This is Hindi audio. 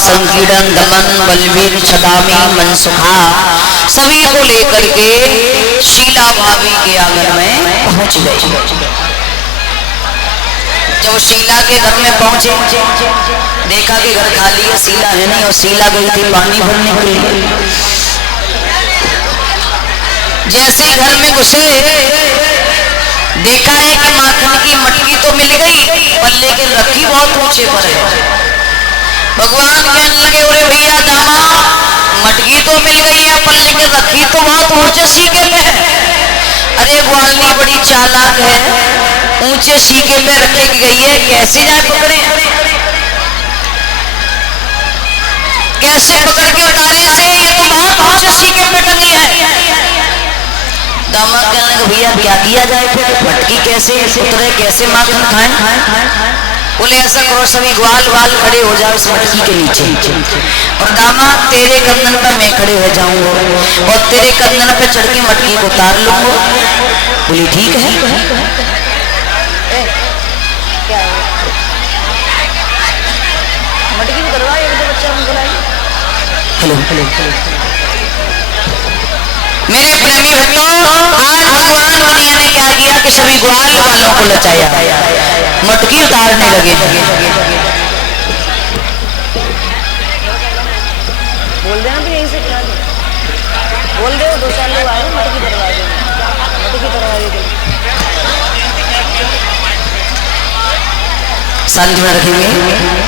संकीर्णन दमन बलवीर छदामी मनसुखा, सभी को लेकर के शीला भाभी के आंगन में पहुंच गई। जब शीला के घर में पहुंचे, देखा कि घर खाली है, शीला है नहीं, और शीला गई थी पानी भरने के लिए। जैसे ही घर में घुसे, देखा है कि माखन की मटकी तो मिल गई, पर लेकिन रखी बहुत ऊंचे पर है। भगवान कहने लगे, अरे भैया दामा, मटकी तो मिल गई है, पर लेकिन रखी तो बहुत ऊंचे सीके में है। अरे ग्वालनी बड़ी चालाक है, ऊंचे सीके में रखी गई है, कैसे जाए पकड़े, कैसे पकड़ के उतारे से, ये तो बहुत ऊंचे सीके में टंगी है। दामा कहने लगे, भैया क्या किया जाए फिर, मटकी कैसे उतरे, कैसे माखन खाएं। बोले ऐसा करो, सभी ग्वाल वाल खड़े हो जाओ इस मटकी के नीचे, और दामा तेरे कंधन पर मैं खड़े हो जाऊंगा, और तेरे कंधन पे चढ़ के मटकी को उतार लूंगा। बोली ठीक है। मटकी को दरवाजे हेलो हेलो मेरे प्रेमी भक्तों, आज भगवान दुनिया ने क्या किया कि सभी ग्वाल वालों को लचाया, मटकी उतारने लगे। बोल देना भी यहीं से खिला दो, बोल दे, 2 साल लोग आए मटकी दरवाजे में, मटकी दरवाजे के शांति में रखेंगे।